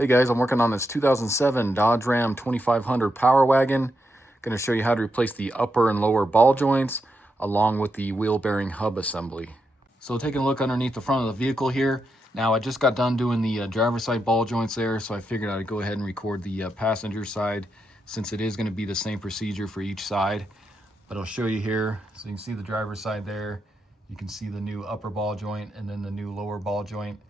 Hey guys, I'm working on this 2007 Dodge Ram 2500 Power Wagon. Going to show you how to replace the upper and lower ball joints along with the wheel bearing hub assembly. So taking a look underneath the front of the vehicle here. Now I just got done doing the driver's side ball joints there, so I figured I'd go ahead and record the passenger side since it is going to be the same procedure for each side. But I'll show you here. So you can see the driver's side there. You can see the new upper ball joint and then the new lower ball joint.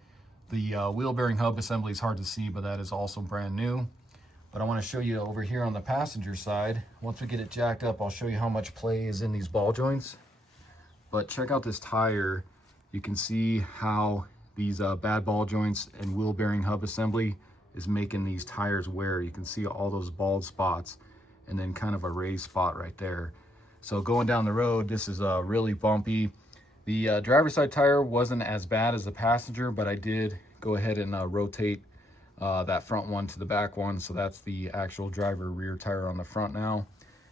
The wheel bearing hub assembly is hard to see, but that is also brand new. But I want to show you over here on the passenger side. Once we get it jacked up, I'll show you how much play is in these ball joints. But check out this tire. You can see how these bad ball joints and wheel bearing hub assembly is making these tires wear. You can see all those bald spots and then kind of a raised spot right there. So going down the road, this is really bumpy. The driver's side tire wasn't as bad as the passenger, but I did go ahead and rotate that front one to the back one. So that's the actual driver rear tire on the front now.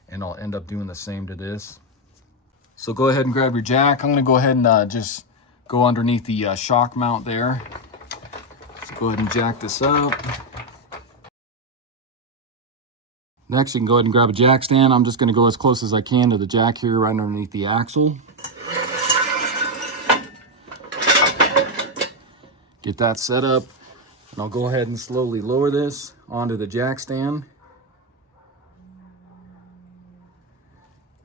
And I'll end up doing the same to this. So go ahead and grab your jack. I'm gonna go ahead and just go underneath the shock mount there. So go ahead and jack this up. Next, you can go ahead and grab a jack stand. I'm just gonna go as close as I can to the jack here, right underneath the axle. Get that set up, and I'll go ahead and slowly lower this onto the jack stand.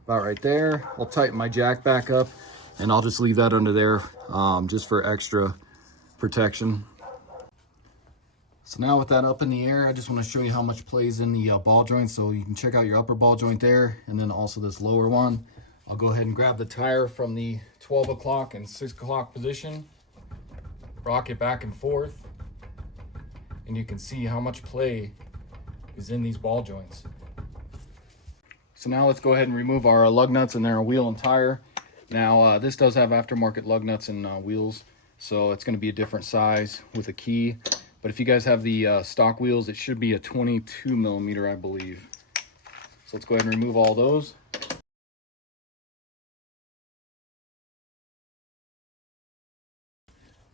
About right there. I'll tighten my jack back up, and I'll just leave that under there just for extra protection. So now with that up in the air, I just want to show you how much plays in the ball joint. So you can check out your upper ball joint there, and then also this lower one. I'll go ahead and grab the tire from the 12 o'clock and 6 o'clock position. Rock it back and forth, and you can see how much play is in these ball joints. So now let's go ahead and remove our lug nuts and their wheel and tire. Now this does have aftermarket lug nuts and wheels, so it's going to be a different size with a key. But if you guys have the stock wheels, it should be a 22 millimeter, I believe. So let's go ahead and remove all those.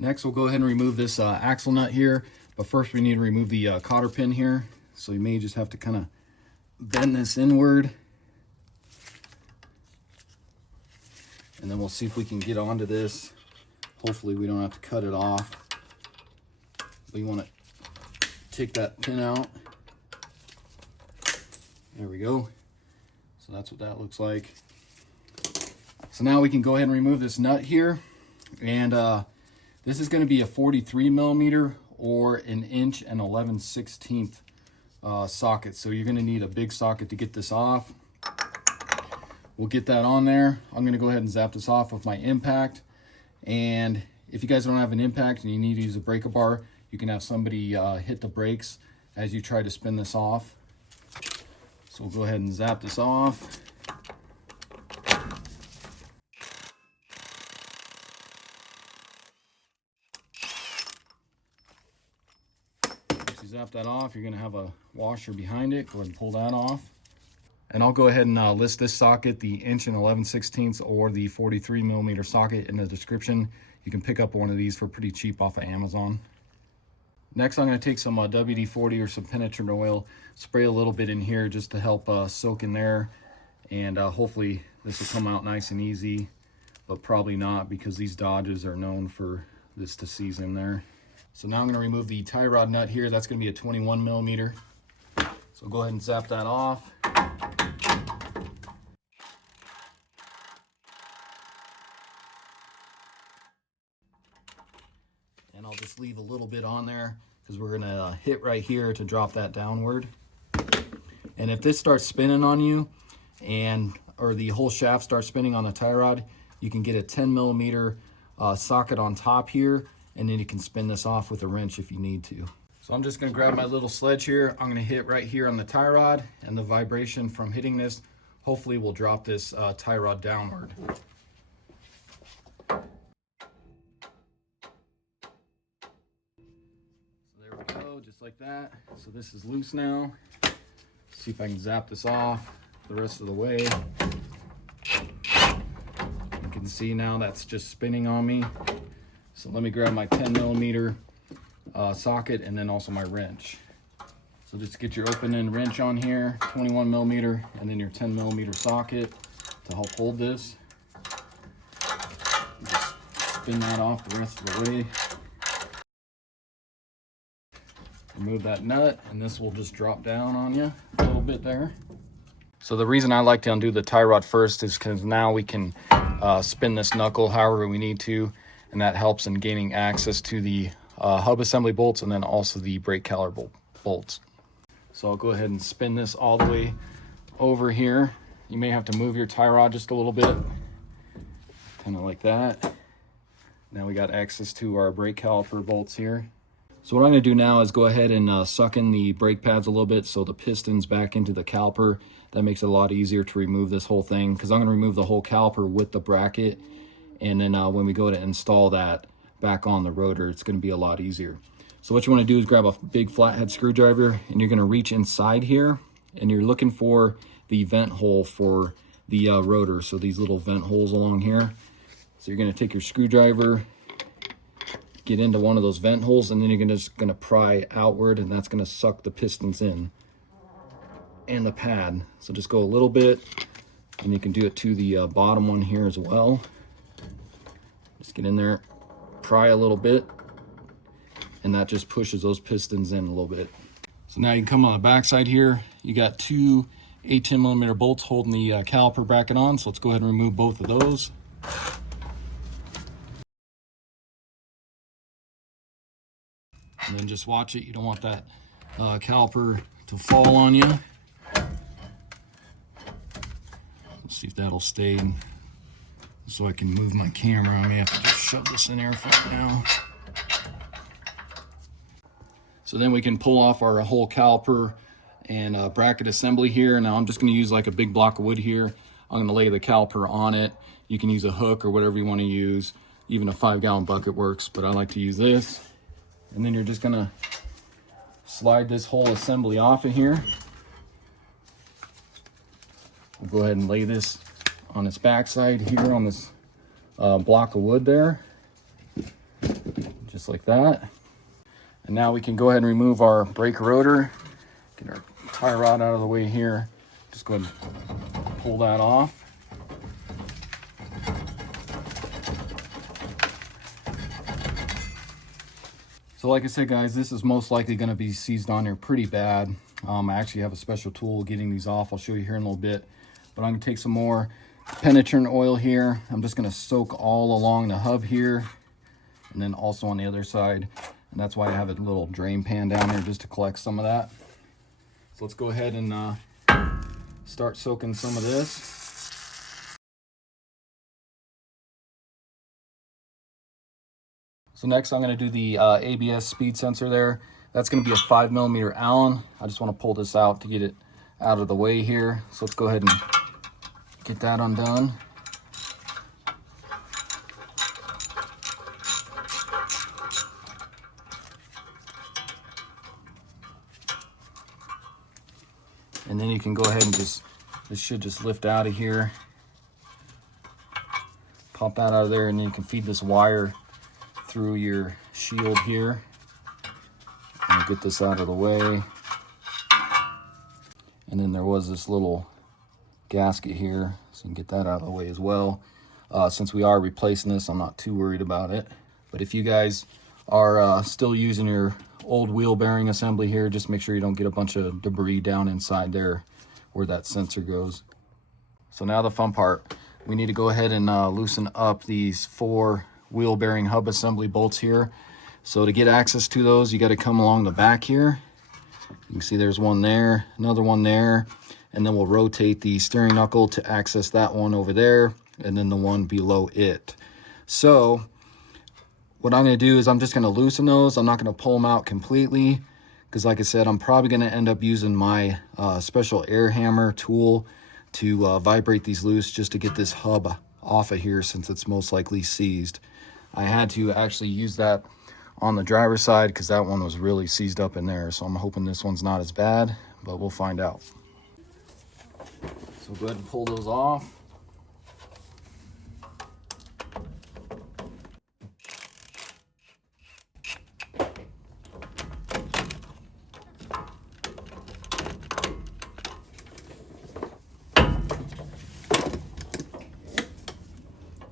Next, we'll go ahead and remove this axle nut here, but first we need to remove the cotter pin here. So you may just have to kind of bend this inward. And then we'll see if we can get onto this. Hopefully we don't have to cut it off. But you want to take that pin out. There we go. So that's what that looks like. So now we can go ahead and remove this nut here. And this is going to be a 43 millimeter or an inch and 11/16 socket. So you're going to need a big socket to get this off. We'll get that on there. I'm going to go ahead and zap this off with my impact. And if you guys don't have an impact and you need to use a breaker bar, you can have somebody hit the brakes as you try to spin this off. So we'll go ahead and zap this off. Zap that off, you're going to have a washer behind it. Go ahead and pull that off. And I'll go ahead and list this socket, the inch and 11/16 or the 43 millimeter socket, in the description. You can pick up one of these for pretty cheap off of Amazon. Next, I'm going to take some WD-40 or some penetrant oil, spray a little bit in here just to help soak in there. And hopefully this will come out nice and easy, but probably not because these Dodges are known for this to seize in there. So now I'm going to remove the tie rod nut here. That's going to be a 21 millimeter. So go ahead and zap that off. And I'll just leave a little bit on there because we're going to hit right here to drop that downward. And if this starts spinning on you or the whole shaft starts spinning on the tie rod, you can get a 10 millimeter socket on top here. And then you can spin this off with a wrench if you need to. So I'm just going to grab my little sledge here. I'm going to hit right here on the tie rod, and the vibration from hitting this hopefully will drop this tie rod downward. So there we go, just like that. So this is loose now. See if I can zap this off the rest of the way. You can see now that's just spinning on me. So let me grab my 10 millimeter socket, and then also my wrench. So just get your open end wrench on here, 21 millimeter, and then your 10 millimeter socket to help hold this. Just spin that off the rest of the way. Remove that nut, and this will just drop down on you a little bit there. So the reason I like to undo the tie rod first is because now we can spin this knuckle however we need to, and that helps in gaining access to the hub assembly bolts and then also the brake caliper bolts. So I'll go ahead and spin this all the way over here. You may have to move your tie rod just a little bit, kind of like that. Now we got access to our brake caliper bolts here. So what I'm going to do now is go ahead and suck in the brake pads a little bit so the piston's back into the caliper. That makes it a lot easier to remove this whole thing, because I'm going to remove the whole caliper with the bracket, and then when we go to install that back on the rotor, it's going to be a lot easier. So what you want to do is grab a big flathead screwdriver, and you're going to reach inside here, and you're looking for the vent hole for the rotor. So these little vent holes along here. So you're going to take your screwdriver, get into one of those vent holes, and then you're just going to pry outward, and that's going to suck the pistons in and the pad. So just go a little bit, and you can do it to the bottom one here as well. Just get in there, pry a little bit, and that just pushes those pistons in a little bit. So now you can come on the back side here. You got two 8-10 millimeter bolts holding the caliper bracket on. So let's go ahead and remove both of those. And then just watch it. You don't want that caliper to fall on you. Let's see if that'll stay. So I can move my camera. I may have to just shove this in there for now. So then we can pull off our whole caliper and bracket assembly here. Now I'm just going to use like a big block of wood here. I'm going to lay the caliper on it. You can use a hook or whatever you want to use. Even a 5-gallon bucket works, but I like to use this. And then you're just going to slide this whole assembly off of here. We'll go ahead and lay this on its backside here on this block of wood there. Just like that. And now we can go ahead and remove our brake rotor. Get our tie rod out of the way here. Just go ahead and pull that off. So like I said, guys, this is most likely going to be seized on here pretty bad. I actually have a special tool getting these off. I'll show you here in a little bit. But I'm going to take some more penetrant oil here. I'm just going to soak all along the hub here, and then also on the other side. And that's why I have a little drain pan down there, just to collect some of that. So let's go ahead and start soaking some of this. So next I'm going to do the ABS speed sensor there. That's going to be a 5 millimeter Allen. I just want to pull this out to get it out of the way here. So let's go ahead and get that undone. And then you can go ahead and this should just lift out of here. Pop that out of there, and then you can feed this wire through your shield here. I'll get this out of the way. And then there was this little gasket here, so you can get that out of the way as well. Since we are replacing this, I'm not too worried about it. But if you guys are still using your old wheel bearing assembly here, just make sure you don't get a bunch of debris down inside there where that sensor goes. So now the fun part. We need to go ahead and loosen up these 4 wheel bearing hub assembly bolts here. So to get access to those, you got to come along the back here. You can see there's one there, another one there, and then we'll rotate the steering knuckle to access that one over there, and then the one below it. So what I'm going to do is I'm just going to loosen those. I'm not going to pull them out completely, because like I said, I'm probably going to end up using my special air hammer tool to vibrate these loose, just to get this hub off of here, since it's most likely seized. I had to actually use that on the driver's side because that one was really seized up in there. So I'm hoping this one's not as bad, but we'll find out. So go ahead and pull those off.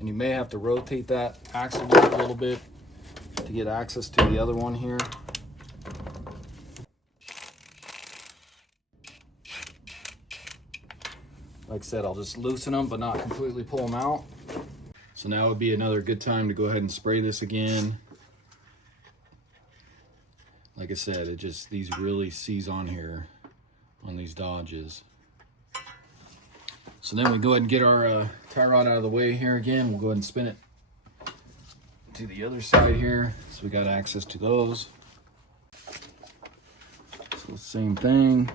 And you may have to rotate that axle a little bit to get access to the other one here. Like I said, I'll just loosen them, but not completely pull them out. So now would be another good time to go ahead and spray this again. Like I said, it just, these really seize on here on these Dodges. So then we go ahead and get our tie rod out of the way here again. We'll go ahead and spin it to the other side here. So we got access to those. So same thing.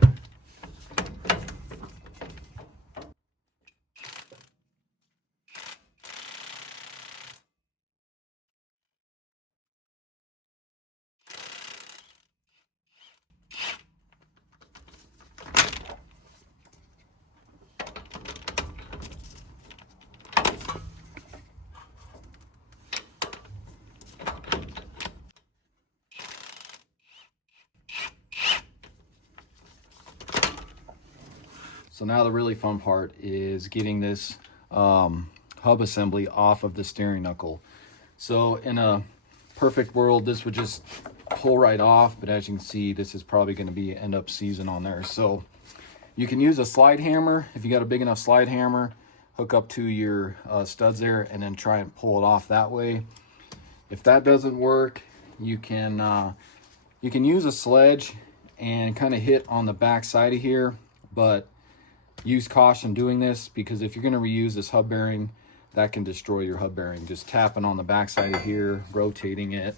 So now the really fun part is getting this hub assembly off of the steering knuckle. So in a perfect world, this would just pull right off, but as you can see, this is probably going to be end up seizing on there. So you can use a slide hammer. If you got a big enough slide hammer, hook up to your studs there and then try and pull it off that way. If that doesn't work, you can use a sledge and kind of hit on the back side of here, but use caution doing this, because if you're going to reuse this hub bearing, that can destroy your hub bearing. Just tapping on the back side of here, rotating it,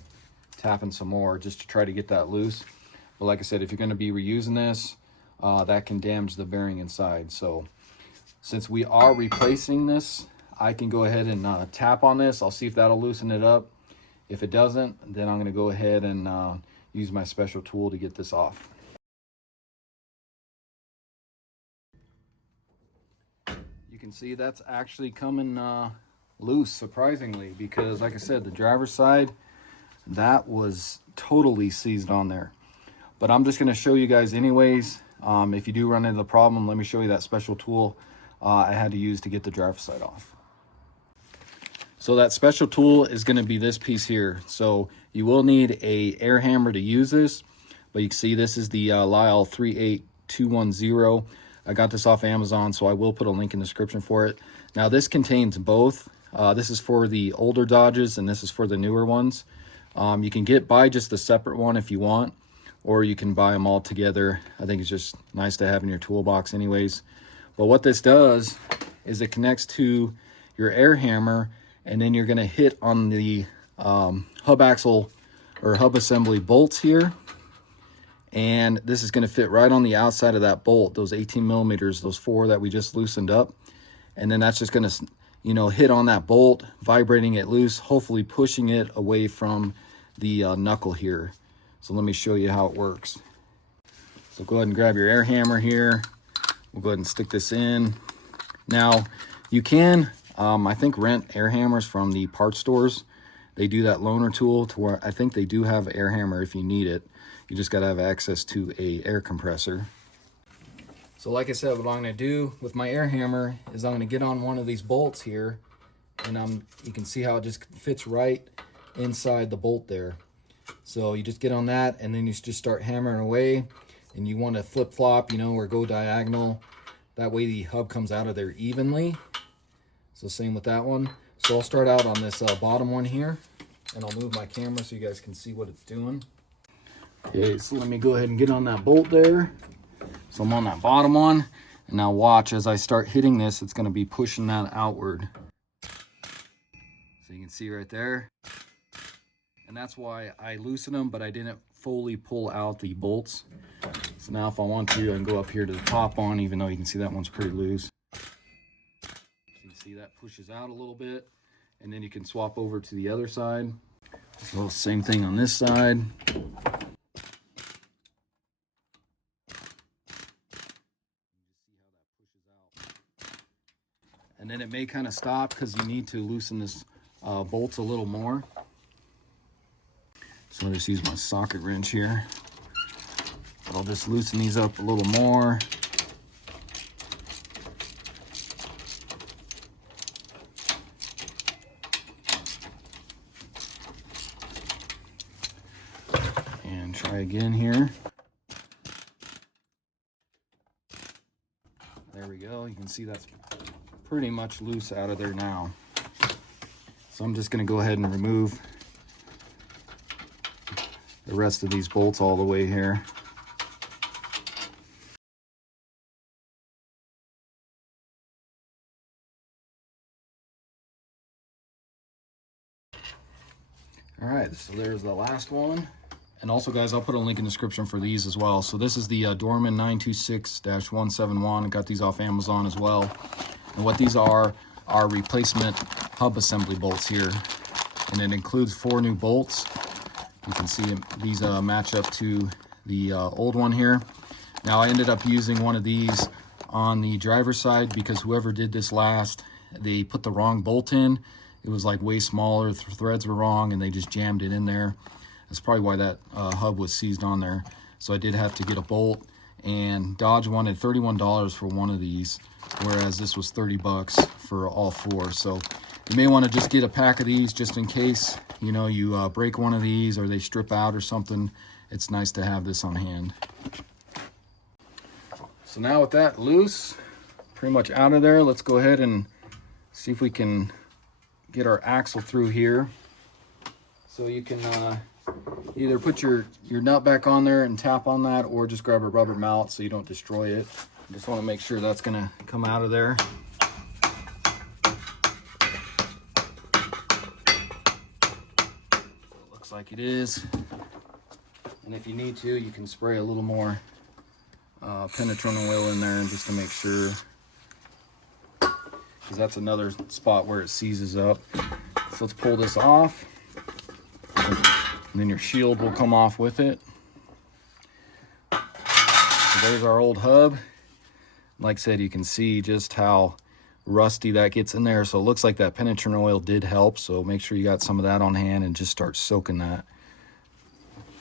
tapping some more just to try to get that loose. But like I said, if you're going to be reusing this, that can damage the bearing inside. So since we are replacing this, I can go ahead and tap on this. I'll see if that'll loosen it up. If it doesn't, then I'm going to go ahead and use my special tool to get this off. You can see that's actually coming loose, surprisingly, because like I said, the driver's side, that was totally seized on there. But I'm just going to show you guys anyways. If you do run into the problem, let me show you that special tool I had to use to get the driver's side off. So that special tool is going to be this piece here. So you will need a air hammer to use this, but you can see this is the Lyle 38210. I got this off Amazon, so I will put a link in the description for it. Now this contains both. This is for the older Dodges and this is for the newer ones. You can buy just the separate one if you want, or you can buy them all together. I think it's just nice to have in your toolbox anyways. But what this does is it connects to your air hammer, and then you're gonna hit on the hub axle or hub assembly bolts here. And this is going to fit right on the outside of that bolt, those 18 millimeters, those 4 that we just loosened up. And then that's just going to, you know, hit on that bolt, vibrating it loose, hopefully pushing it away from the knuckle here. So let me show you how it works. So go ahead and grab your air hammer here. We'll go ahead and stick this in. Now you can, I think, rent air hammers from the parts stores. They do that loaner tool to where I think they do have an air hammer if you need it. You just got to have access to a air compressor. So like I said, what I'm going to do with my air hammer is I'm going to get on one of these bolts here, and you can see how it just fits right inside the bolt there. So you just get on that, and then you just start hammering away, and you want to flip-flop, you know, or go diagonal. That way the hub comes out of there evenly. So same with that one. So I'll start out on this bottom one here, and I'll move my camera so you guys can see what it's doing. Okay, so let me go ahead and get on that bolt there. So I'm on that bottom one, and now watch as I start hitting this, it's going to be pushing that outward. So you can see right there. And that's why I loosened them, but I didn't fully pull out the bolts. So now if I want to, I can go up here to the top one, even though you can see that one's pretty loose. So you can see that pushes out a little bit, and then you can swap over to the other side. So same thing on this side. And then it may kind of stop because you need to loosen this bolt a little more. So I'll just use my socket wrench here. But I'll just loosen these up a little more. here. There we go. You can see that's pretty much loose out of there now. So I'm just going to go ahead and remove the rest of these bolts all the way here. All right, so there's the last one. And also, guys, I'll put a link in the description for these as well. So this is the Dorman 926-171. I got these off Amazon as well. And what these are replacement hub assembly bolts here. And it includes 4 new bolts. You can see these match up to the old one here. Now, I ended up using one of these on the driver's side because whoever did this last, they put the wrong bolt in. It was like way smaller, threads were wrong, and they just jammed it in there. That's probably why that hub was seized on there. So I did have to get a bolt, and Dodge wanted $31 for one of these, whereas this was 30 bucks for all 4. So you may want to just get a pack of these just in case, you know, you break one of these or they strip out or something. It's nice to have this on hand. So now with that loose, pretty much out of there, let's go ahead and see if we can get our axle through here. So you can either put your nut back on there and tap on that, or just grab a rubber mallet so you don't destroy it. Just want to make sure that's going to come out of there. It looks like it is. And if you need to, you can spray a little more penetrant oil in there just to make sure, because that's another spot where it seizes up. So let's pull this off, and then your shield will come off with it. So there's our old hub. Like I said, you can see just how rusty that gets in there. So it looks like that penetrant oil did help. So make sure you got some of that on hand and just start soaking that.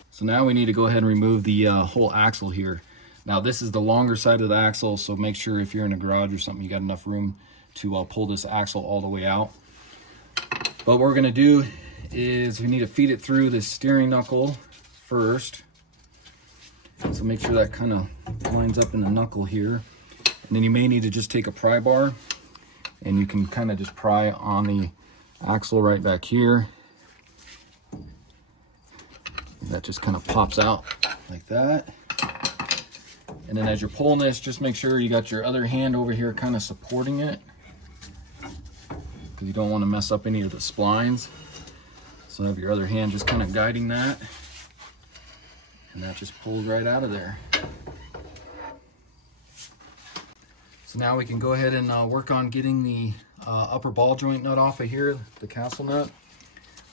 So now we need to go ahead and remove the whole axle here. Now this is the longer side of the axle, so make sure if you're in a garage or something, you got enough room to pull this axle all the way out. But what we're gonna do is we need to feed it through the steering knuckle first. So make sure that kind of lines up in the knuckle here. And then you may need to just take a pry bar, and you can kind of just pry on the axle right back here. That just kind of pops out like that. And then as you're pulling this, just make sure you got your other hand over here kind of supporting it, because you don't want to mess up any of the splines. So have your other hand just kind of guiding that, and that just pulled right out of there. So now we can go ahead and work on getting the upper ball joint nut off of here, the castle nut.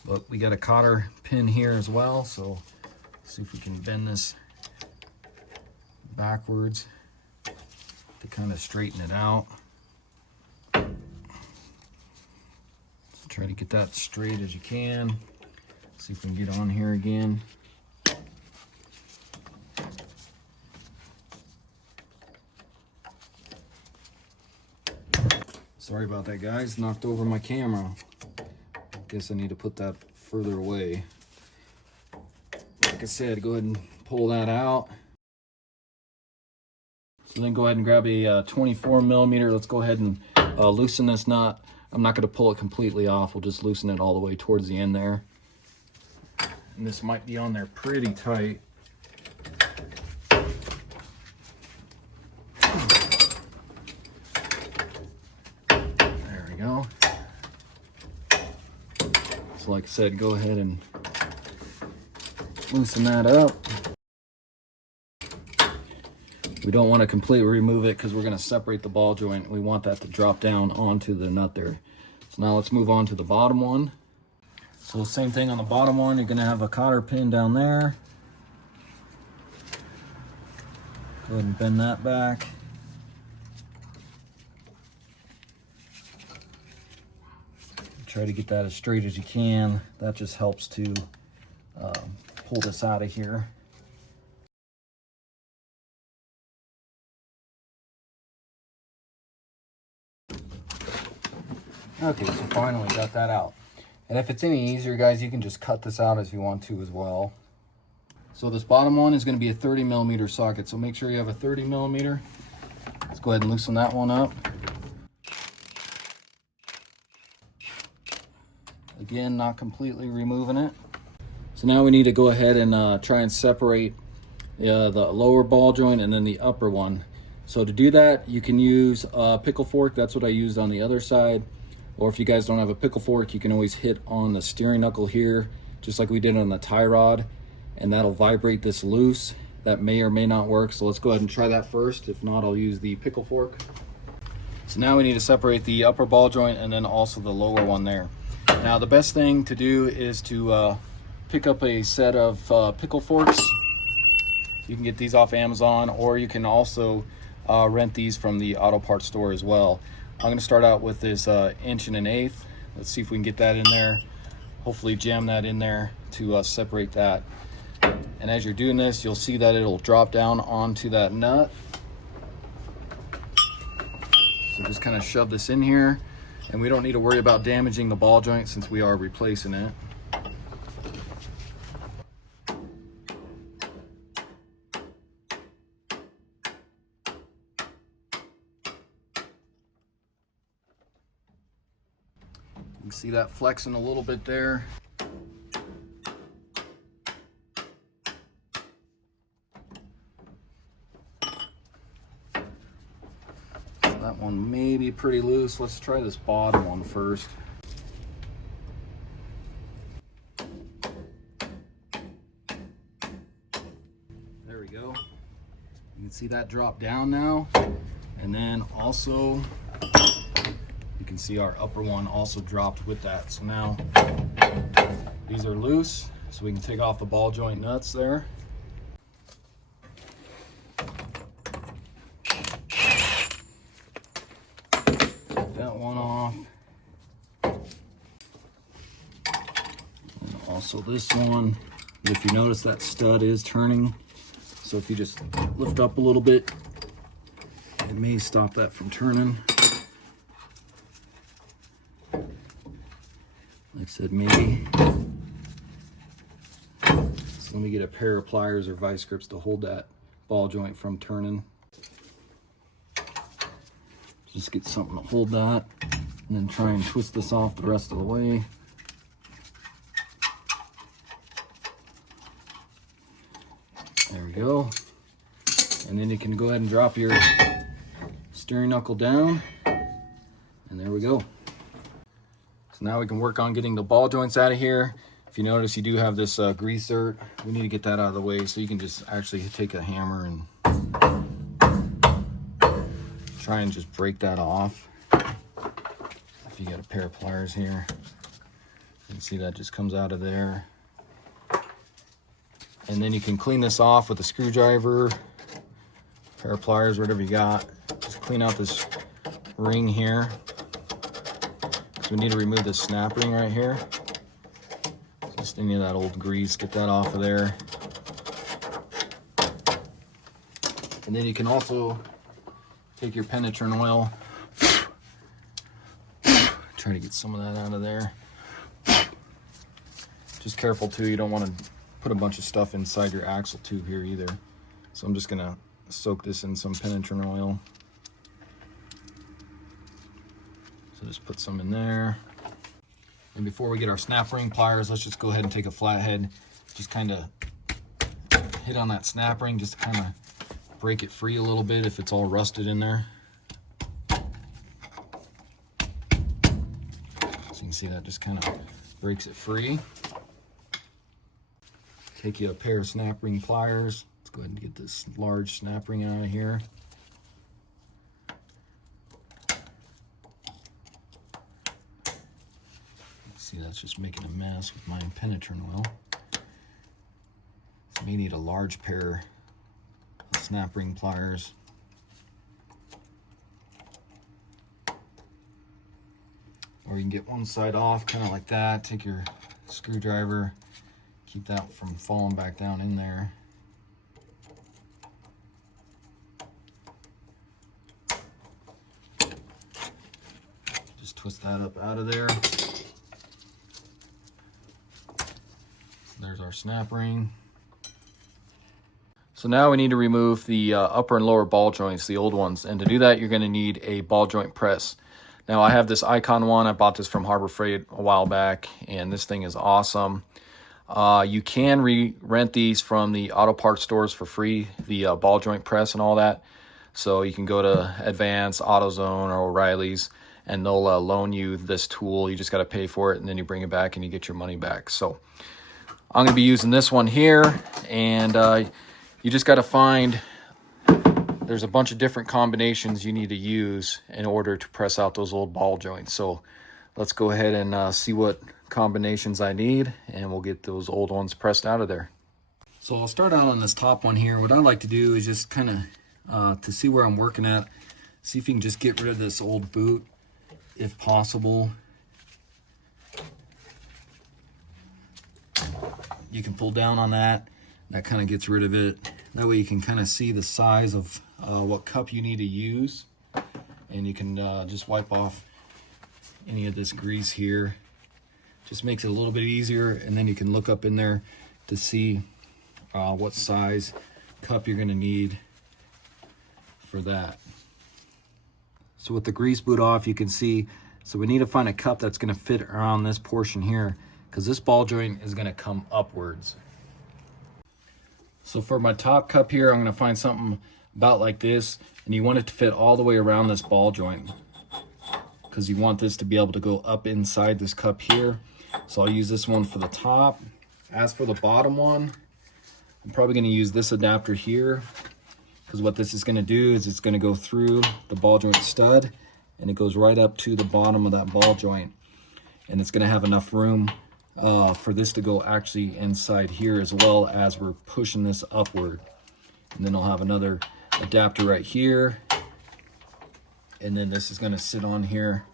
But we got a cotter pin here as well, so let's see if we can bend this backwards to kind of straighten it out. So try to get that straight as you can. See if we can get on here again. Sorry about that, guys. Knocked over my camera. Guess I need to put that further away. Like I said, go ahead and pull that out. So then go ahead and grab a 24 millimeter. Let's go ahead and loosen this nut. I'm not going to pull it completely off. We'll just loosen it all the way towards the end there. And this might be on there pretty tight. There we go. So like I said, go ahead and loosen that up. We don't want to completely remove it because we're going to separate the ball joint. We want that to drop down onto the nut there. So now let's move on to the bottom one. So same thing on the bottom one. You're going to have a cotter pin down there. Go ahead and bend that back. Try to get that as straight as you can. That just helps to pull this out of here. Okay, so finally got that out. And if it's any easier, guys, you can just cut this out as you want to as well. So this bottom one is going to be a 30 millimeter socket, so make sure you have a 30 millimeter. Let's go ahead and loosen that one up. Again, not completely removing it. So now we need to go ahead and try and separate the lower ball joint and then the upper one. So to do that, you can use a pickle fork. That's what I used on the other side. Or if you guys don't have a pickle fork, you can always hit on the steering knuckle here, just like we did on the tie rod, and that'll vibrate this loose. That may or may not work, so let's go ahead and try that first. If not, I'll use the pickle fork. So now we need to separate the upper ball joint and then also the lower one there. Now the best thing to do is to pick up a set of pickle forks. You can get these off Amazon, or you can also rent these from the auto parts store as well. I'm going to start out with this 1 1/8". Let's see if we can get that in there. Hopefully jam that in there to separate that. And as you're doing this, you'll see that it'll drop down onto that nut. So just kind of shove this in here, and we don't need to worry about damaging the ball joint since we are replacing it. You can see that flexing a little bit there. So that one may be pretty loose. Let's try this bottom one first. There we go. You can see that drop down now. And then also, you can see our upper one also dropped with that. So now these are loose, so we can take off the ball joint nuts there. Take that one off. And also this one. If you notice, that stud is turning. So if you just lift up a little bit, it may stop that from turning. Like I said, maybe. So let me get a pair of pliers or vice grips to hold that ball joint from turning. Just get something to hold that, and then try and twist this off the rest of the way. There we go. And then you can go ahead and drop your steering knuckle down, and there we go. So now we can work on getting the ball joints out of here. If you notice, you do have this grease dirt. We need to get that out of the way, so you can just actually take a hammer and try and just break that off. If you got a pair of pliers here, you can see that just comes out of there. And then you can clean this off with a screwdriver, pair of pliers, whatever you got. Just clean out this ring here. So we need to remove this snap ring right here. Just any of that old grease, get that off of there. And then you can also take your penetrating oil, try to get some of that out of there. Just careful too, you don't want to put a bunch of stuff inside your axle tube here either. So I'm just gonna soak this in some penetrating oil. So just put some in there. And before we get our snap ring pliers, let's just go ahead and take a flathead, just kind of hit on that snap ring, just to kind of break it free a little bit if it's all rusted in there. So you can see that just kind of breaks it free. Take you a pair of snap ring pliers. Let's go ahead and get this large snap ring out of here. See, that's just making a mess with my penetrating oil. So we need a large pair of snap ring pliers. Or you can get one side off, kind of like that. Take your screwdriver, keep that from falling back down in there. Just twist that up out of there. There's our snap ring. So now we need to remove the upper and lower ball joints, the old ones. And to do that, you're going to need a ball joint press. Now I have this Icon one. I bought this from Harbor Freight a while back, and this thing is awesome. You can rent these from the auto parts stores for free, the ball joint press and all that. So you can go to Advance, AutoZone, or O'Reilly's, and they'll loan you this tool. You just got to pay for it, and then you bring it back and you get your money back. So I'm going to be using this one here, and you just got to find, there's a bunch of different combinations you need to use in order to press out those old ball joints. So let's go ahead and see what combinations I need, and we'll get those old ones pressed out of there. So I'll start out on this top one here. What I like to do is just kind of, to see where I'm working at, see if you can just get rid of this old boot if possible. You can pull down on that. That kind of gets rid of it. That way you can kind of see the size of what cup you need to use. And you can just wipe off any of this grease here. Just makes it a little bit easier, and then you can look up in there to see what size cup you're going to need for that. So with the grease boot off, you can see, so we need to find a cup that's going to fit around this portion here, because this ball joint is going to come upwards. So for my top cup here, I'm going to find something about like this, and you want it to fit all the way around this ball joint, because you want this to be able to go up inside this cup here. So I'll use this one for the top. As for the bottom one, I'm probably going to use this adapter here, because what this is going to do is it's going to go through the ball joint stud, and it goes right up to the bottom of that ball joint, and it's going to have enough room for this to go actually inside here, as well as we're pushing this upward. And then I'll have another adapter right here, and then this is going to sit on here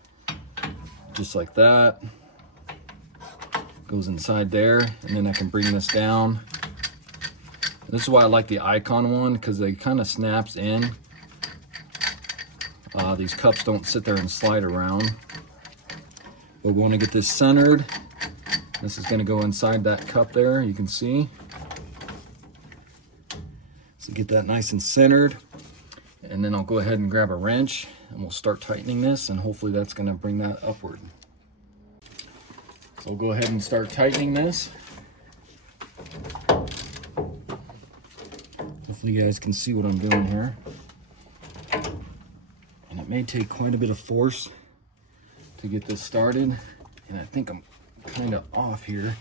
just like that. Goes inside there, and then I can bring this down. This is why I like the Icon one, because they kind of snaps in. These cups don't sit there and slide around. But we want to get this centered. This is going to go inside that cup there, you can see. So get that nice and centered. And then I'll go ahead and grab a wrench, and we'll start tightening this, and hopefully that's going to bring that upward. So I'll go ahead and start tightening this. Hopefully you guys can see what I'm doing here. And it may take quite a bit of force to get this started. And I think I'm kind of off here.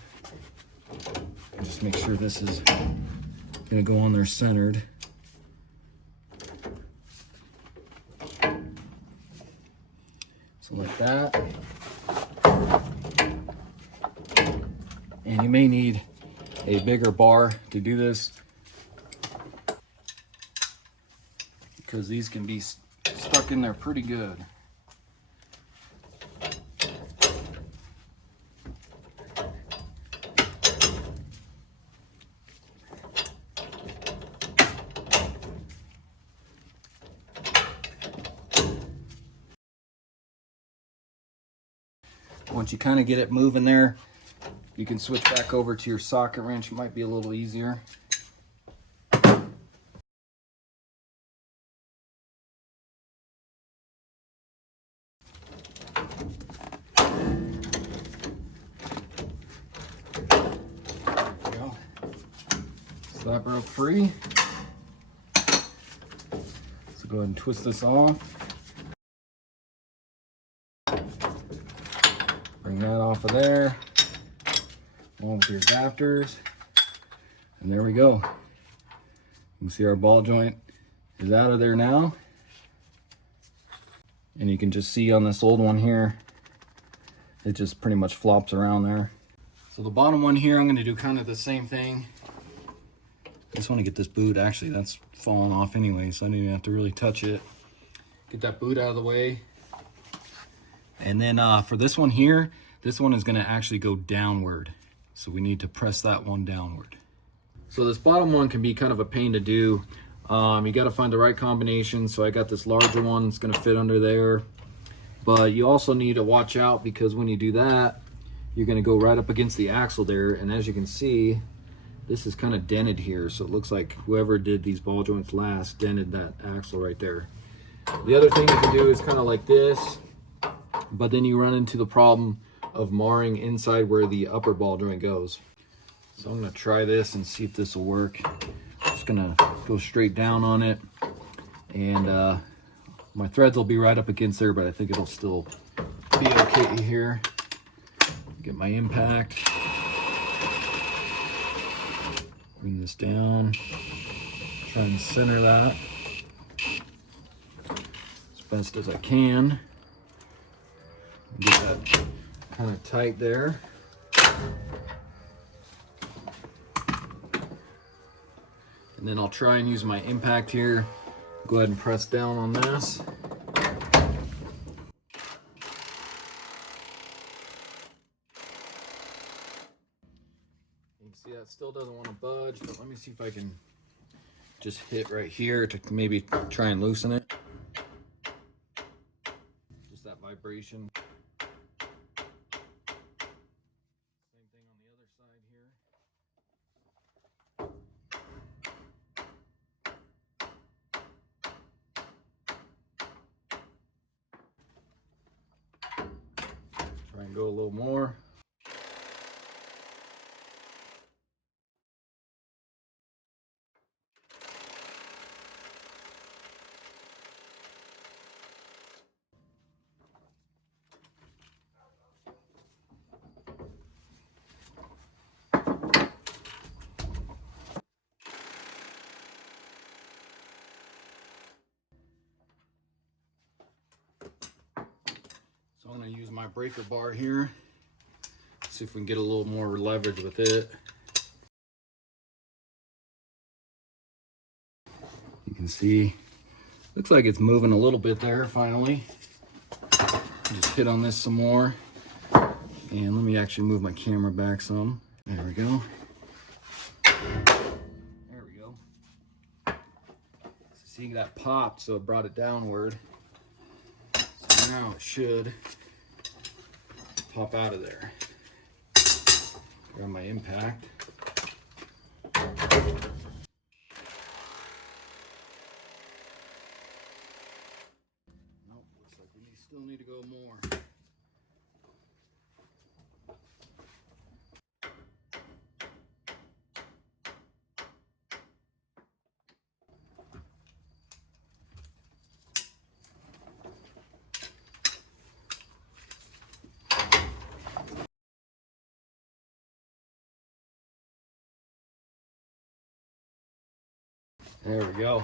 Just make sure this is gonna go on there centered. So like that. And you may need a bigger bar to do this, because these can be stuck in there pretty good. Once you kind of get it moving there, you can switch back over to your socket wrench. It might be a little easier. So that broke free. So go ahead and twist this off. Bring that off of there. Along with your adapters. And there we go. You can see our ball joint is out of there now. And you can just see on this old one here, it just pretty much flops around there. So the bottom one here, I'm going to do kind of the same thing. I just want to get this boot, actually that's falling off anyway, so I don't even have to really touch it. Get that boot out of the way. And then for this one here, this one is going to actually go downward. So we need to press that one downward. So this bottom one can be kind of a pain to do. You got to find the right combination. So I got this larger one, it's going to fit under there. But you also need to watch out, because when you do that, you're going to go right up against the axle there. And as you can see, this is kind of dented here, so it looks like whoever did these ball joints last dented that axle right there. The other thing you can do is kind of like this, but then you run into the problem of marring inside where the upper ball joint goes. So I'm going to try this and see if this will work. Just going to go straight down on it, and my threads will be right up against there, but I think it'll still be okay here. Get my impact. Bring this down. Try and center that as best as I can. Get that kind of tight there. And then I'll try and use my impact here. Go ahead and press down on this. You can see that still doesn't want to budge, but let me see if I can just hit right here to maybe try and loosen it. Just that vibration. Same thing on the other side here. Try and go a little more. So I'm going to use my breaker bar here. See if we can get a little more leverage with it. You can see, looks like it's moving a little bit there finally. Just hit on this some more. And let me actually move my camera back some. There we go. There we go. So see, that popped, so it brought it downward. So now it should pop out of there. Grab my impact. Nope, looks like we still need to go more. There we go.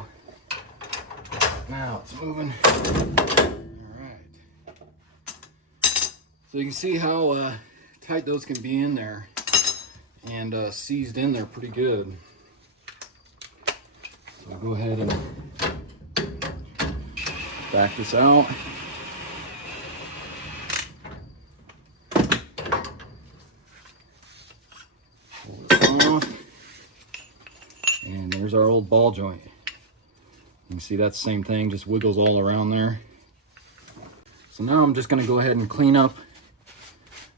Now it's moving. All right. So you can see how tight those can be in there and seized in there pretty good. So I'll go ahead and back this out. Pull this off. And there's our old ball joint. You can see that's the same thing, just wiggles all around there. So now I'm just going to go ahead and clean up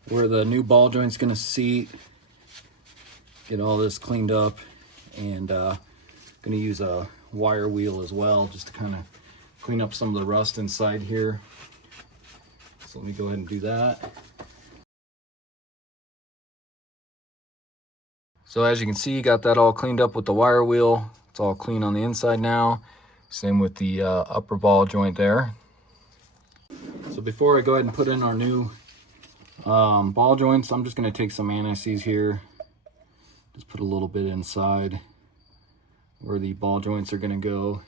where the new ball joint's going to seat. Get all this cleaned up, and going to use a wire wheel as well just to kind of clean up some of the rust inside here. So let me go ahead and do that. So as you can see, got that all cleaned up with the wire wheel. It's all clean on the inside now. Same with the upper ball joint there. So before I go ahead and put in our new ball joints, I'm just going to take some anti-seize here. Just put a little bit inside where the ball joints are going to go.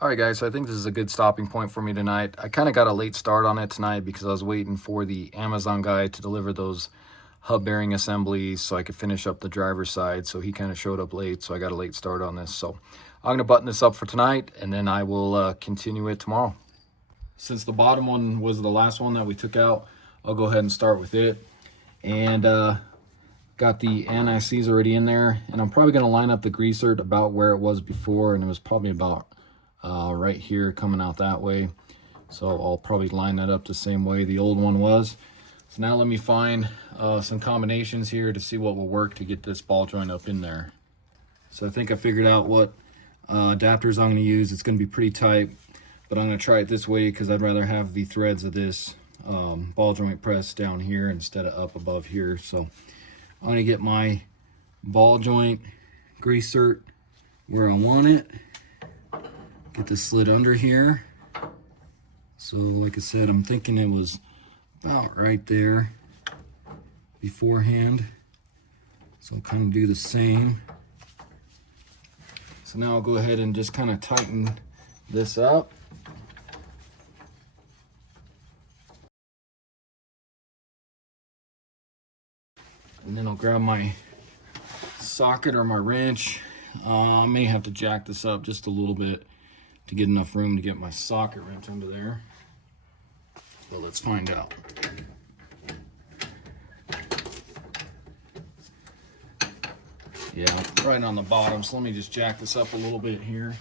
All right, guys, so I think this is a good stopping point for me tonight. I kind of got a late start on it tonight because I was waiting for the Amazon guy to deliver those hub bearing assemblies so I could finish up the driver's side. So he kind of showed up late, so I got a late start on this. So I'm going to button this up for tonight, and then I will continue it tomorrow. Since the bottom one was the last one that we took out, I'll go ahead and start with it. And got the anti-seize already in there, and I'm probably going to line up the greaser about where it was before, and it was probably about right here coming out that way. So I'll probably line that up the same way the old one was. So now let me find some combinations here to see what will work to get this ball joint up in there. So I think I figured out what adapters I'm going to use. It's going to be pretty tight, but I'm going to try it this way because I'd rather have the threads of this ball joint pressed down here instead of up above here. So I'm going to get my ball joint grease cert where I want it. Get this slid under here. So like I said, I'm thinking it was about right there beforehand. So I'll kind of do the same. So now I'll go ahead and just kind of tighten this up. And then I'll grab my socket or my wrench. I may have to jack this up just a little bit to get enough room to get my socket wrench under there. Well, let's find out. Yeah, right on the bottom, so let me just jack this up a little bit here.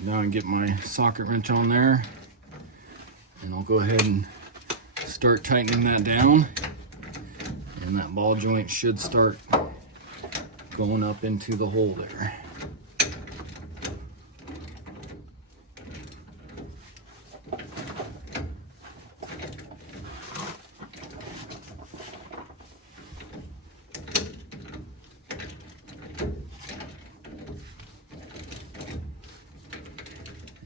Now I can get my socket wrench on there, and I'll go ahead and start tightening that down, and that ball joint should start going up into the hole there.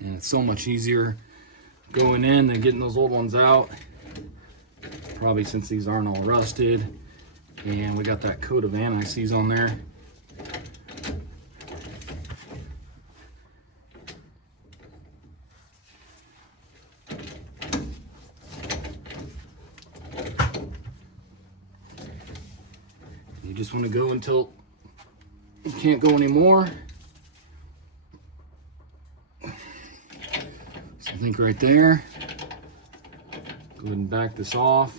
And it's so much easier going in than getting those old ones out. Probably since these aren't all rusted. And we got that coat of anti-seize on there. You just want to go until you can't go anymore. So I think right there. Go ahead and back this off.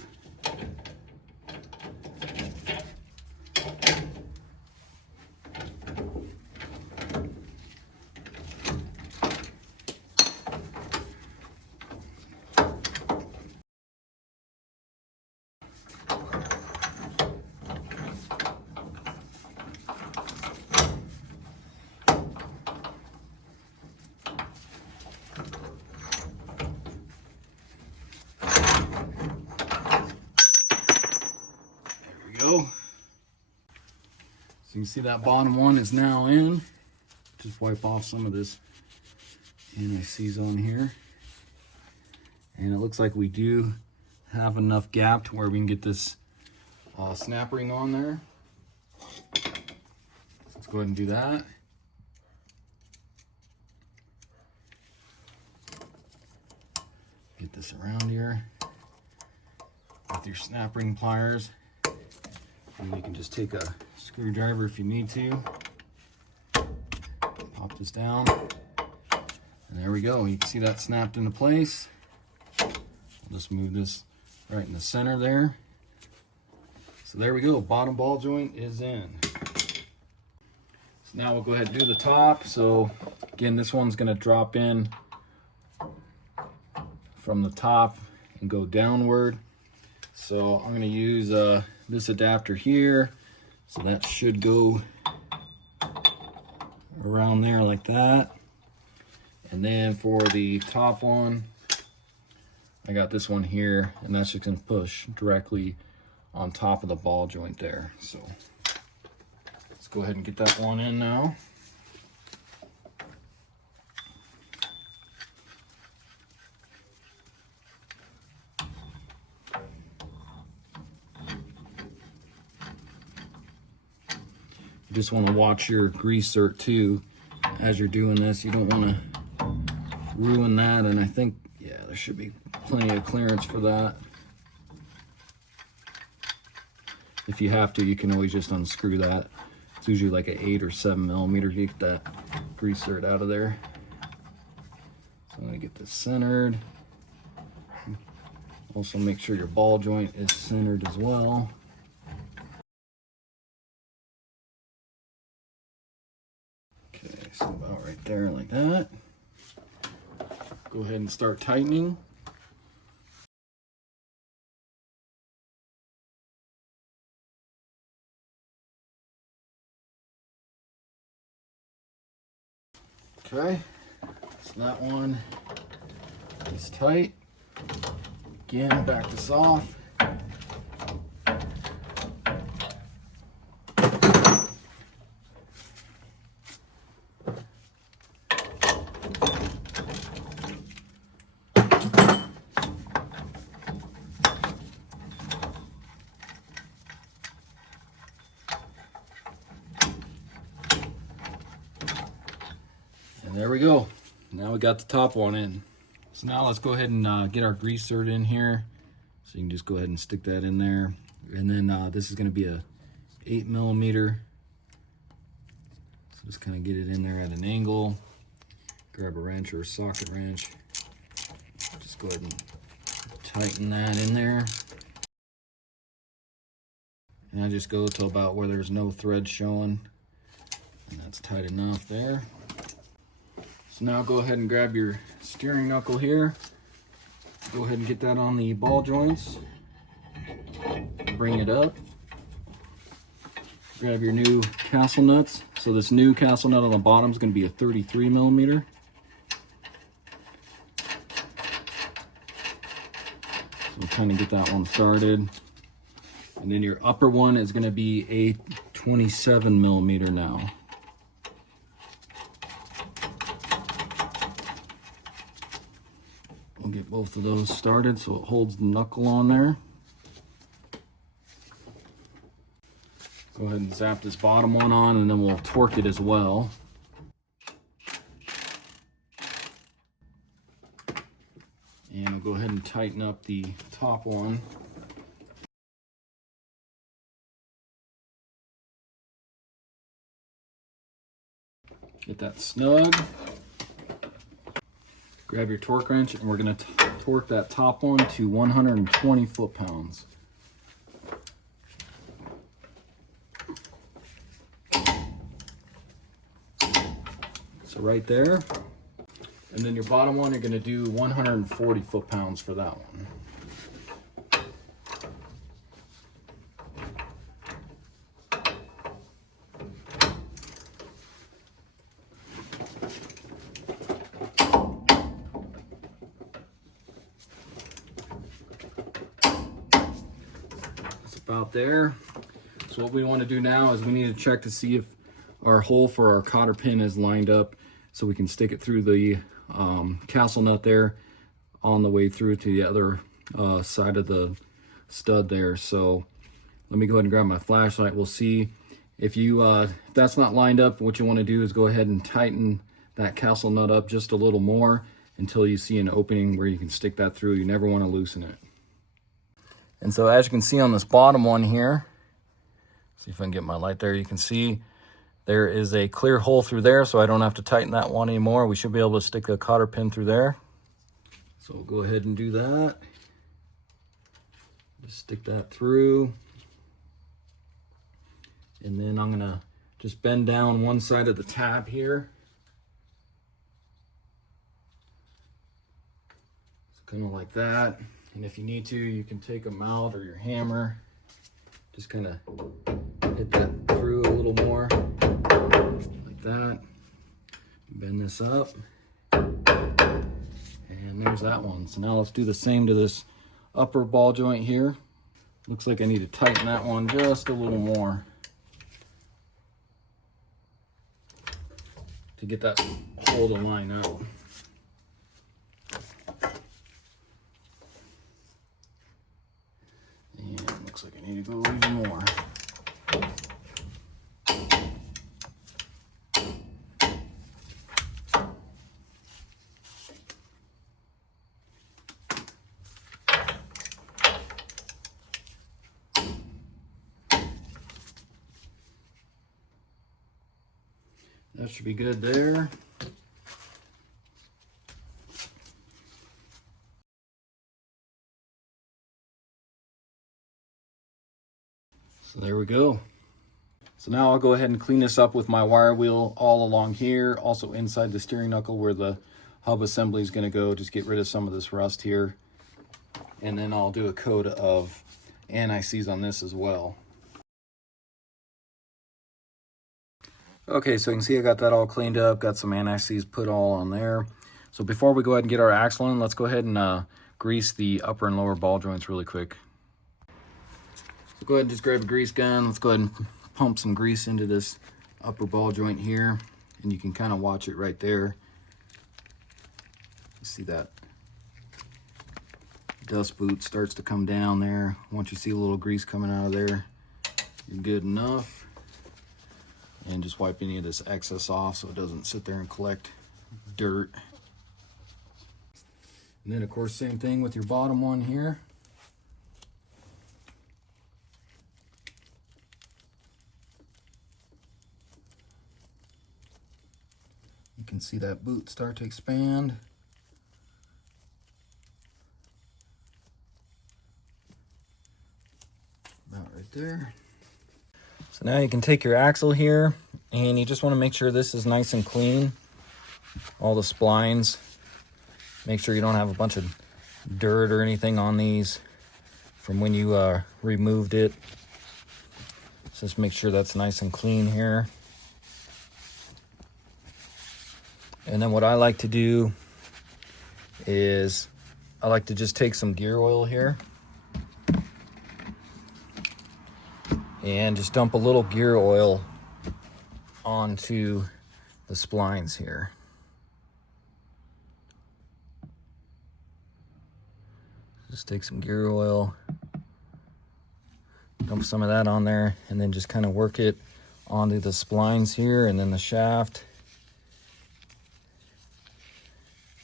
Go. So you can see that bottom one is now in. Just wipe off some of this anti-seize on here. And it looks like we do have enough gap to where we can get this snap ring on there. So let's go ahead and do that. Get this around here with your snap ring pliers. And you can just take a screwdriver if you need to. Pop this down. And there we go. You can see that snapped into place. I'll just move this right in the center there. So there we go. Bottom ball joint is in. So now we'll go ahead and do the top. So again, this one's going to drop in from the top and go downward. So I'm going to use this adapter here, so that should go around there like that. And then for the top one, I got this one here, and that's just going to push directly on top of the ball joint there. So let's go ahead and get that one in now. You just want to watch your grease cert too as you're doing this. You don't want to ruin that, and I think, yeah, there should be plenty of clearance for that. If you have to, you can always just unscrew that. It's usually like an 8 or 7 millimeter to get that grease cert out of there. So I'm going to get this centered. Also make sure your ball joint is centered as well. there like that. Go ahead and start tightening. Okay, so that one is tight. Again, back this off. And there we go. Now we got the top one in. So now let's go ahead and get our grease zerd in here. So you can just go ahead and stick that in there. And then this is going to be a 8mm. So just kind of get it in there at an angle. Grab a wrench or a socket wrench. Just go ahead and tighten that in there. And I just go to about where there's no thread showing. And that's tight enough there. So now go ahead and grab your steering knuckle here. Go ahead and get that on the ball joints. Bring it up. Grab your new castle nuts. So this new castle nut on the bottom is going to be a 33mm. So kind of get that one started. And then your upper one is going to be a 27mm now. We'll get both of those started so it holds the knuckle on there. Go ahead and zap this bottom one on, and then we'll torque it as well. And we'll go ahead and tighten up the top one. Get that snug. Grab your torque wrench, and we're going to torque that top one to 120 foot-pounds. So right there. And then your bottom one, you're going to do 140 foot-pounds for that one. About there. So what we want to do now is we need to check to see if our hole for our cotter pin is lined up so we can stick it through the castle nut there on the way through to the other side of the stud there. So let me go ahead and grab my flashlight. We'll see if that's not lined up. What you want to do is go ahead and tighten that castle nut up just a little more until you see an opening where you can stick that through. You never want to loosen it. And so as you can see on this bottom one here, see if I can get my light there, you can see there is a clear hole through there, so I don't have to tighten that one anymore. We should be able to stick a cotter pin through there. So we'll go ahead and do that. Just stick that through. And then I'm gonna just bend down one side of the tab here. So kind of like that. And if you need to, you can take a mallet or your hammer, just kind of hit that through a little more, like that. Bend this up, and there's that one. So now let's do the same to this upper ball joint here. Looks like I need to tighten that one just a little more to get that hole to line up. Looks like I need to go even more. That should be good there. So there we go. So now I'll go ahead and clean this up with my wire wheel all along here, also inside the steering knuckle where the hub assembly is going to go. Just get rid of some of this rust here. And then I'll do a coat of anti-seize on this as well. Okay, so you can see I got that all cleaned up, got some anti-seize put all on there. So before we go ahead and get our axle in, let's go ahead and grease the upper and lower ball joints really quick. So go ahead and just grab a grease gun. Let's go ahead and pump some grease into this upper ball joint here. And you can kind of watch it right there. You see that dust boot starts to come down there. Once you see a little grease coming out of there, you're good enough. And just wipe any of this excess off so it doesn't sit there and collect dirt. And then of course, same thing with your bottom one here. You can see that boot start to expand. About right there. So now you can take your axle here and you just want to make sure this is nice and clean. All the splines. Make sure you don't have a bunch of dirt or anything on these from when you removed it. Just make sure that's nice and clean here. And then what I like to do is I like to just take some gear oil here and just dump a little gear oil onto the splines here. Just take some gear oil, dump some of that on there, and then just kind of work it onto the splines here and then the shaft.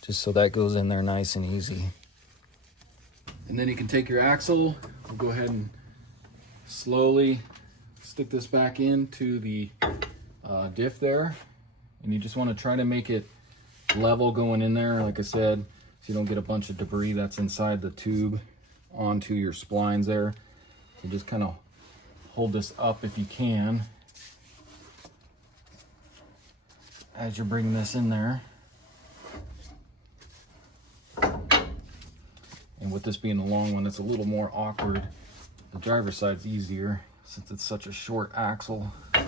Just so that goes in there nice and easy. And then you can take your axle, we'll go ahead and slowly stick this back into the diff there. And you just want to try to make it level going in there, like I said, so you don't get a bunch of debris that's inside the tube onto your splines there. So just kind of hold this up if you can as you're bringing this in there. And with this being a long one, it's a little more awkward. The driver's side's easier since it's such a short axle. So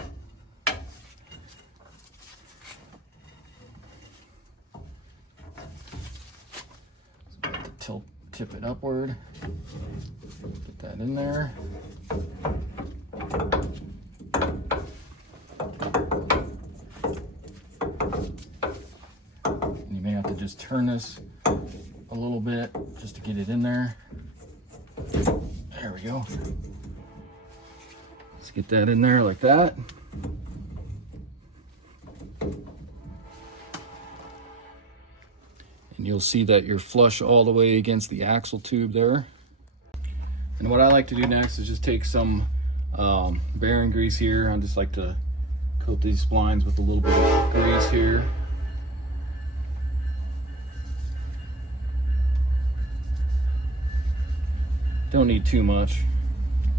I have to tip it upward. Get that in there. And you may have to just turn this a little bit just to get it in there. There we go. Let's get that in there like that. And you'll see that you're flush all the way against the axle tube there. And what I like to do next is just take some bearing grease here. I just like to coat these splines with a little bit of grease here. Don't need too much,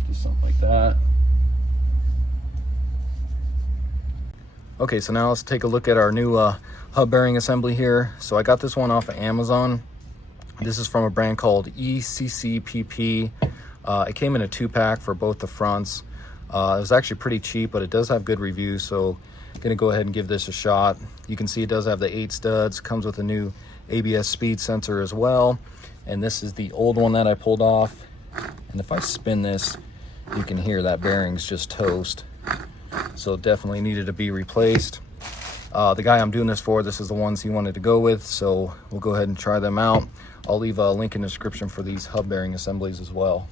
just something like that. Okay, so now let's take a look at our new hub bearing assembly here. So I got this one off of Amazon. This is from a brand called ECCPP. It came in a 2-pack for both the fronts. It was actually pretty cheap, but it does have good reviews, so I'm gonna go ahead and give this a shot. You can see it does have the 8 studs, comes with a new ABS speed sensor as well. And this is the old one that I pulled off. And if I spin this, you can hear that bearing's just toast. So it definitely needed to be replaced. The guy I'm doing this for, this is the ones he wanted to go with, so we'll go ahead and try them out. I'll leave a link in the description for these hub bearing assemblies as well.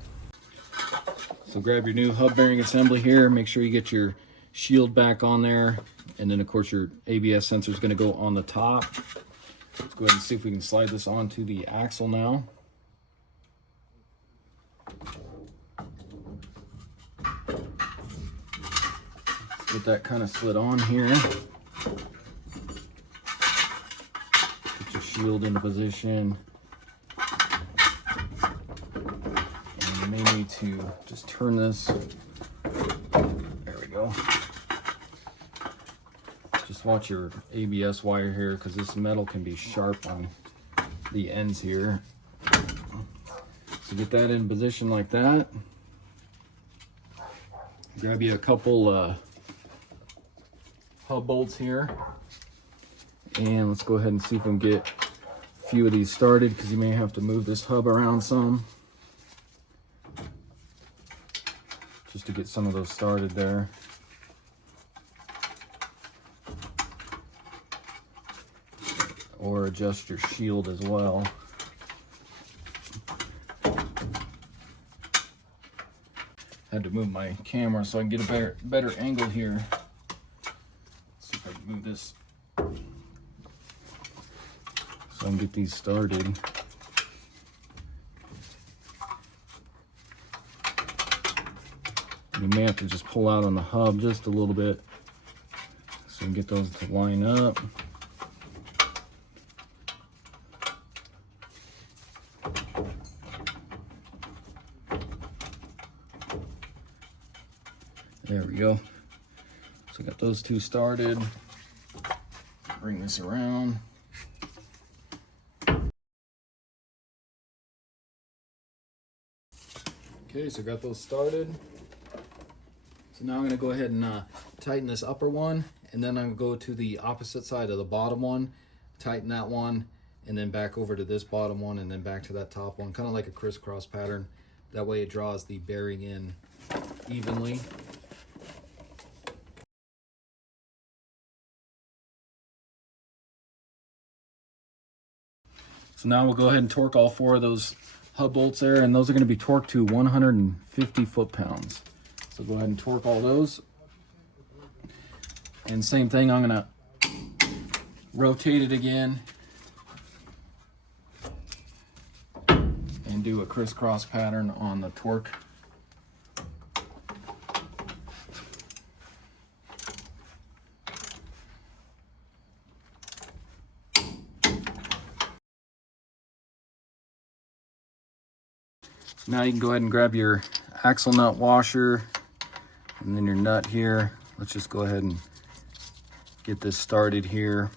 So grab your new hub bearing assembly here, make sure you get your shield back on there, and then of course your ABS sensor is going to go on the top. Let's go ahead and see if we can slide this onto the axle now. Get that kind of slid on here. Get your shield into position. And you may need to just turn this. There we go. Just watch your ABS wire here, because this metal can be sharp on the ends here. So get that in position like that. Grab you a couple hub bolts here, and let's go ahead and see if we can get a few of these started, because you may have to move this hub around some just to get some of those started there. Or adjust your shield as well. Had to move my camera so I can get a better angle here. Let's see if I can move this so I can get these started. You may have to just pull out on the hub just a little bit so you can get those to line up. There we go. So I got those two started. Bring this around. Okay, so I got those started. So now I'm going to go ahead and tighten this upper one, and then I'm going to go to the opposite side of the bottom one, tighten that one, and then back over to this bottom one, and then back to that top one, kind of like a crisscross pattern. That way it draws the bearing in evenly. So now we'll go ahead and torque all four of those hub bolts there, and those are going to be torqued to 150 foot-pounds. So go ahead and torque all those. And same thing, I'm going to rotate it again and do a crisscross pattern on the torque. Now you can go ahead and grab your axle nut washer and then your nut here. Let's just go ahead and get this started here.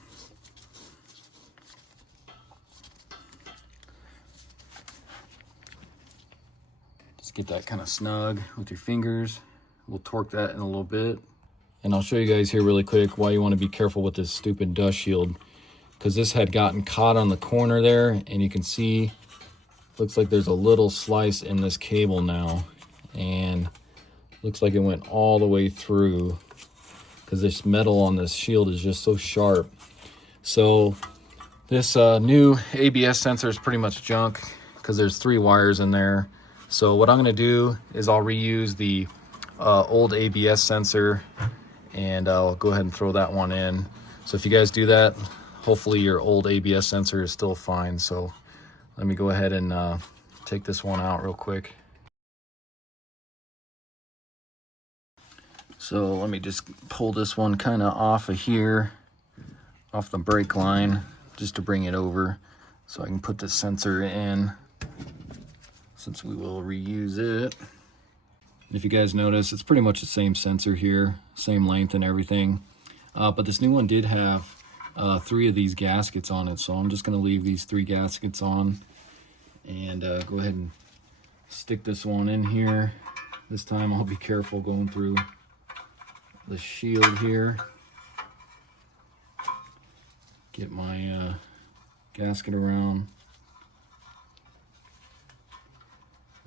Just get that kind of snug with your fingers. We'll torque that in a little bit. And I'll show you guys here really quick why you want to be careful with this stupid dust shield, because this had gotten caught on the corner there, and you can see looks like there's a little slice in this cable now, and looks like it went all the way through because this metal on this shield is just so sharp. So this new ABS sensor is pretty much junk because there's 3 wires in there. So what I'm going to do is I'll reuse the old ABS sensor, and I'll go ahead and throw that one in. So if you guys do that, hopefully your old ABS sensor is still fine. So let me go ahead and take this one out real quick. So let me just pull this one kind of off of here, off the brake line, just to bring it over so I can put the sensor in, since we will reuse it. And if you guys notice, it's pretty much the same sensor here, same length and everything. But this new one did have 3 of these gaskets on it, so I'm just going to leave these 3 gaskets on and go ahead and stick this one in here. This time I'll be careful going through the shield here. Get my gasket around,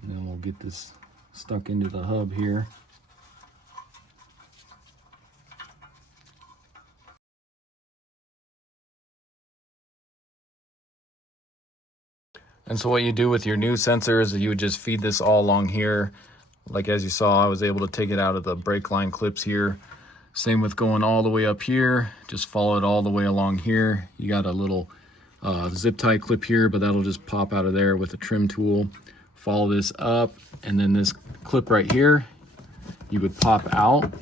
and then we'll get this stuck into the hub here. And so what you do with your new sensors is you would just feed this all along here. Like as you saw, I was able to take it out of the brake line clips here. Same with going all the way up here. Just follow it all the way along here. You got a little zip tie clip here, but that'll just pop out of there with a trim tool. Follow this up, and then this clip right here, you would pop out.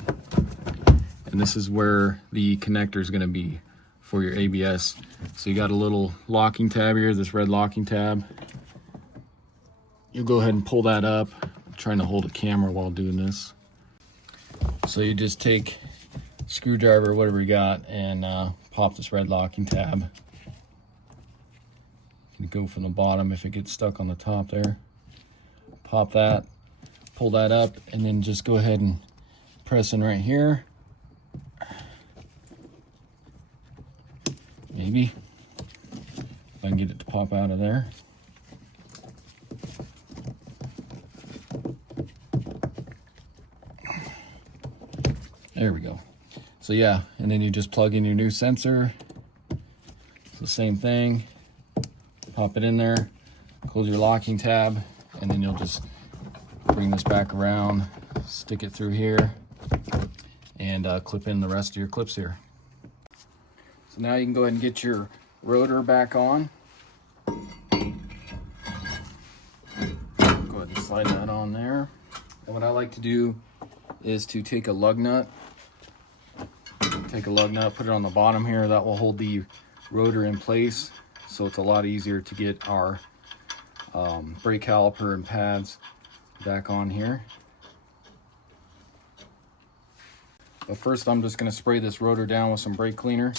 And this is where the connector is going to be for your ABS. So you got a little locking tab here, this red locking tab. You'll go ahead and pull that up. I'm trying to hold a camera while doing this. So you just take screwdriver, whatever you got, and pop this red locking tab. You can go from the bottom if it gets stuck on the top there. Pop that, pull that up, and then just go ahead and press in right here. Maybe if I can get it to pop out of there. There we go. So yeah, and then you just plug in your new sensor. It's the same thing. Pop it in there, close your locking tab, and then you'll just bring this back around, stick it through here, and clip in the rest of your clips here. So now you can go ahead and get your rotor back on. Go ahead and slide that on there. And what I like to do is to take a lug nut, put it on the bottom here. That will hold the rotor in place, so it's a lot easier to get our brake caliper and pads back on here. But first I'm just going to spray this rotor down with some brake cleaner.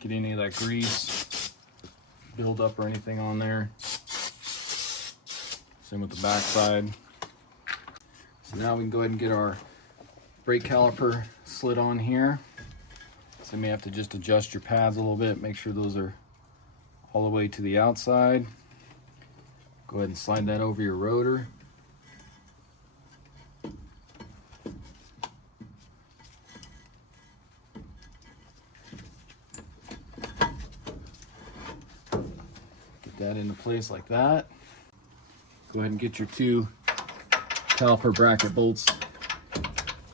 Get any of that grease, build up or anything on there. Same with the back side. So now we can go ahead and get our brake caliper slid on here. So you may have to just adjust your pads a little bit, make sure those are all the way to the outside. Go ahead and slide that over your rotor. Get that into place like that. Go ahead and get your two caliper bracket bolts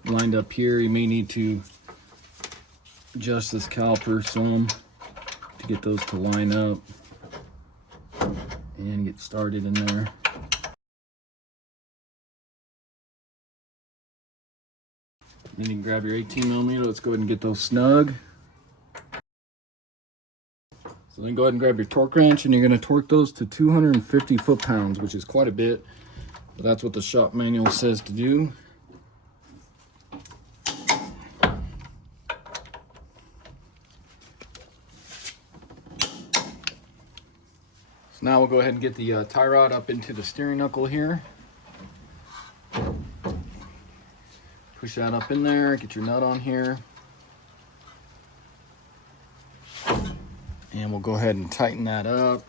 lined up here. You may need to adjust this caliper some to get those to line up and get started in there. Then you can grab your 18mm. Let's go ahead and get those snug. So then go ahead and grab your torque wrench, and you're going to torque those to 250 foot-pounds, which is quite a bit, but that's what the shop manual says to do. So now we'll go ahead and get the tie rod up into the steering knuckle here. Push that up in there, get your nut on here. And we'll go ahead and tighten that up,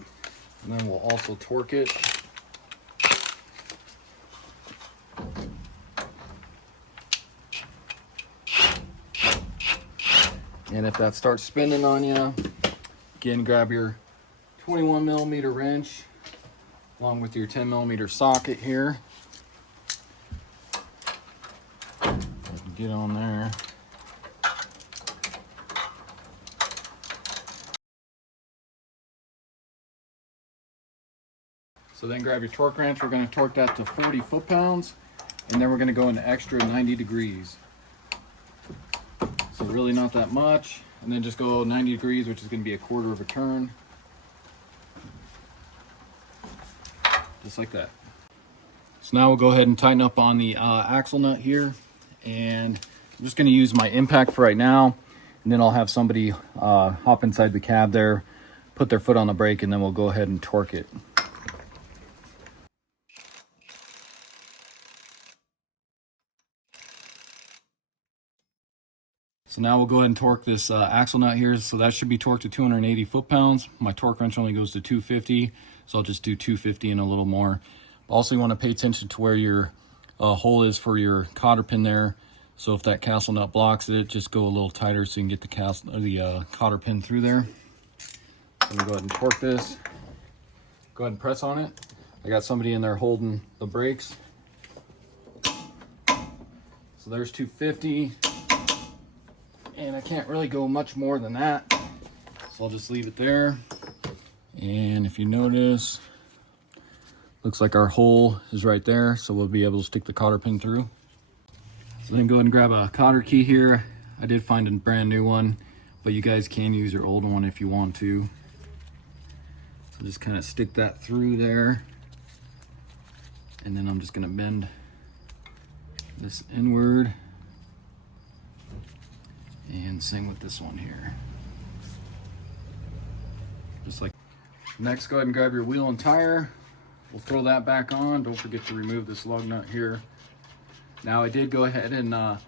and then we'll also torque it. And if that starts spinning on you, again, grab your 21mm wrench along with your 10mm socket here. Get on there. So then grab your torque wrench. We're going to torque that to 40 foot-pounds, and then we're going to go an extra 90 degrees. So really not that much, and then just go 90 degrees, which is going to be a quarter of a turn. Just like that. So now we'll go ahead and tighten up on the axle nut here, and I'm just going to use my impact for right now, and then I'll have somebody hop inside the cab there, put their foot on the brake, and then we'll go ahead and torque it. So now we'll go ahead and torque this axle nut here. So that should be torqued to 280 foot-pounds. My torque wrench only goes to 250, so I'll just do 250 and a little more. Also, you want to pay attention to where your hole is for your cotter pin there. So if that castle nut blocks it, just go a little tighter so you can get the cotter pin through there. So we'll go ahead and torque this. Go ahead and press on it. I got somebody in there holding the brakes. So there's 250. And I can't really go much more than that, so I'll just leave it there. And if you notice, looks like our hole is right there, so we'll be able to stick the cotter pin through. So then go ahead and grab a cotter key here. I did find a brand new one, but you guys can use your old one if you want to. So just kind of stick that through there, and then I'm just going to bend this inward. And same with this one here. Just like. Next, go ahead and grab your wheel and tire. We'll throw that back on. Don't forget to remove this lug nut here. Now I did go ahead and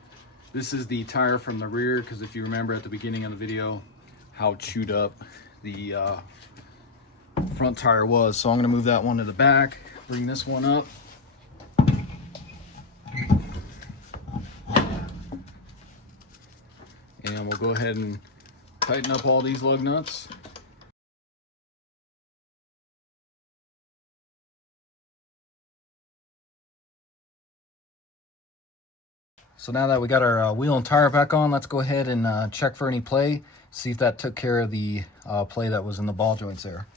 this is the tire from the rear, because if you remember at the beginning of the video how chewed up the front tire was. So I'm going to move that one to the back, bring this one up. And we'll go ahead and tighten up all these lug nuts. So now that we got our wheel and tire back on, let's go ahead and check for any play. See if that took care of the play that was in the ball joints there.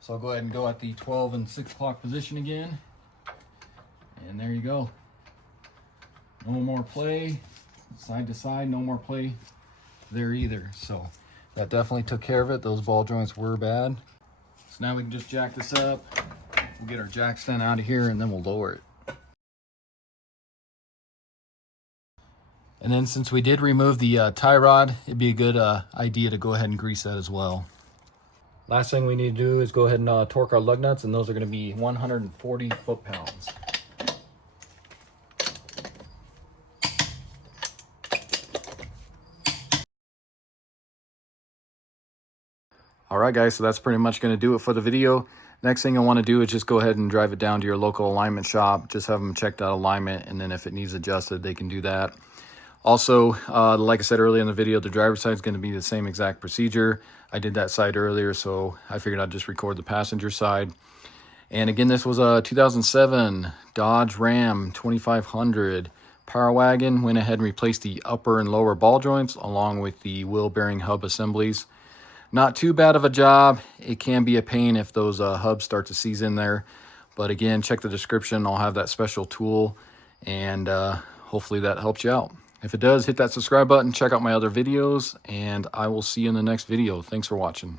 So I'll go ahead and go at the 12 and 6 o'clock position again. And there you go. No more play side to side, no more play there either. So that definitely took care of it. Those ball joints were bad. So now we can just jack this up. We'll get our jack stand out of here and then we'll lower it. And then since we did remove the tie rod, it'd be a good idea to go ahead and grease that as well. Last thing we need to do is go ahead and torque our lug nuts, and those are going to be 140 foot-pounds. All right, guys, so that's pretty much going to do it for the video. Next thing I want to do is just go ahead and drive it down to your local alignment shop. Just have them check that alignment, and then if it needs adjusted, they can do that. Also, like I said earlier in the video, the driver's side is going to be the same exact procedure. I did that side earlier, so I figured I'd just record the passenger side. And again, this was a 2007 Dodge Ram 2500 Power Wagon. Went ahead and replaced the upper and lower ball joints along with the wheel bearing hub assemblies. Not too bad of a job. It can be a pain if those hubs start to seize in there. But again, check the description. I'll have that special tool, and hopefully that helps you out. If it does, hit that subscribe button, check out my other videos, and I will see you in the next video. Thanks for watching.